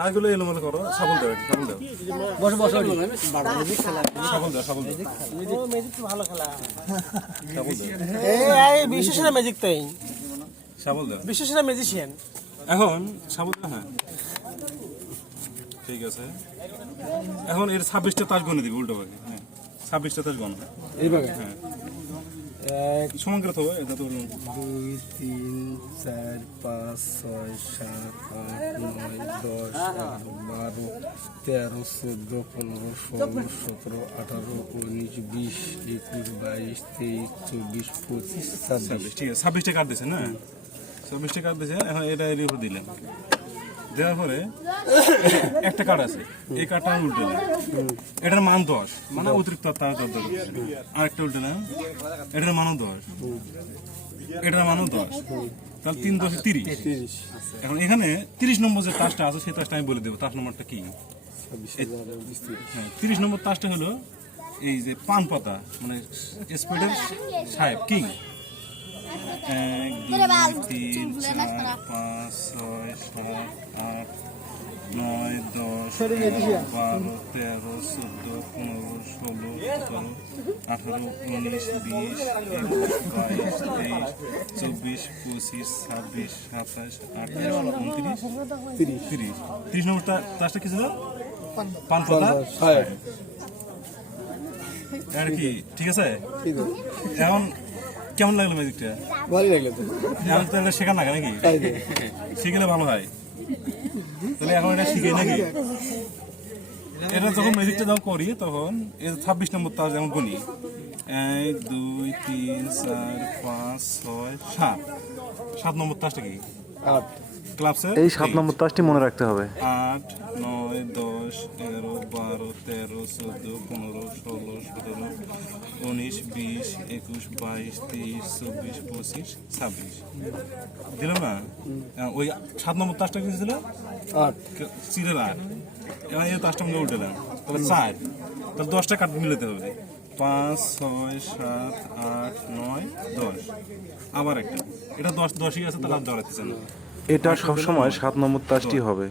তাজগুলো এলোমেলো করো সাবল দাও একটু, সাবল দাও। বসে বসে সাবল দাও সাবল দাও। ম্যাজিক তো ভালো খেলা সাবল দাও। এই এই বিশেষ না ম্যাজিক তাই। সাবল দাও। বিশেষ না ম্যাজিশিয়ান এখন সাবল দাও হ্যাঁ। ঠিক আছে। এখন এর ছাব্বিশটা তাজ গনে দিবি উল্টো ভাগে হ্যাঁ ছাব্বিশটা তাজ গণ। এইভাবে? হ্যাঁ। এক সমান করে থাকো এটা তো দুই তিন চার পাঁচ ছয় সাত আট নয় দশ এগারো বারো তেরো চোদ্দ পনেরো ষোলো সতেরো আঠারো উনিশ বিশ একুশ বাইশ তেইশ চব্বিশ পঁচিশ ছাব্বিশ। ছাব্বিশ ঠিক আছে ছাব্বিশটা কার্ড দিয়েছে না? ছাব্বিশটা কার্ড দিয়েছে এখন এটা এর উপর দিলেন। দেওয়ার পরে একটা কার্ড আছে। এই কার্ডটা আমি উল্টে দিলাম। এটার মান দশ। মানে অতিরিক্ত তার দর আরেকটা উল্টে দিলাম। এটার মানও দশ। এটার মানও দশ। তাহলে তিন দশে তিরিশ। এখন এখানে তিরিশ নম্বর যে তাসটা আছে সেই তাসটা আমি বলে দেবো। তাস নম্বরটা কি? হ্যাঁ তিরিশ নম্বর তাসটা হলো এই যে পান পাতা মানে স্পিডের সাহেব কিং। এক দুই তিন চার পাঁচ ছয় সাত আট নয় দশ বারো তেরো চোদ্দ পনেরো ষোলো সতেরো আঠারো উনিশ বিশ একুশ বাইশ তেইশ চব্বিশ পঁচিশ ছাব্বিশ সাতাশ আঠাশ উনত্রিশ তিরিশ। তিরিশ। তিরিশ নম্বর তাসটা কি ছিল? পান পাতা আর কি ঠিক আছে। এখন কেমন লাগল মিউজিকটা ভালো লাগল তো। আমি তো এটা শেখা না নাকি শিখলে ভালো হয়। তাহলে এখন এটা শিখে নাকি? এটা যখন মিউজিকটা যখন করি তখন এই ছাব্বিশ নম্বর তার যেমন গুনি এক দুই তিন চার পাঁচ ছয় সাত। সাত নম্বর তাসটা কি? আট। ক্লাবসে? এই সাত নম্বর তাসটি মনে রাখতে হবে। আট নয় দশ এগারো বারো তেরো চোদ্দ পনেরো ষোলো সতেরো উনিশ বিশ একুশ বাইশ তেইশ চব্বিশ পঁচিশ ছাব্বিশ। দিলাম না? ওই সাত নম্বর তাসটা কি ছিল? আট। সিরিয়াল আট। এবার এই তাসটা আমরা উল্টালাম তাহলে চার। তাহলে দশটা কাঠ মিলাতে হবে। পাঁচ, ছয়, সাত, আট, নয়, দশ। আবার একটা। এটা দশ, দশই আছে, তাহলে আর জড়াতেছে না। এটা সবসময় সাত নম্বর তাসটি হবে।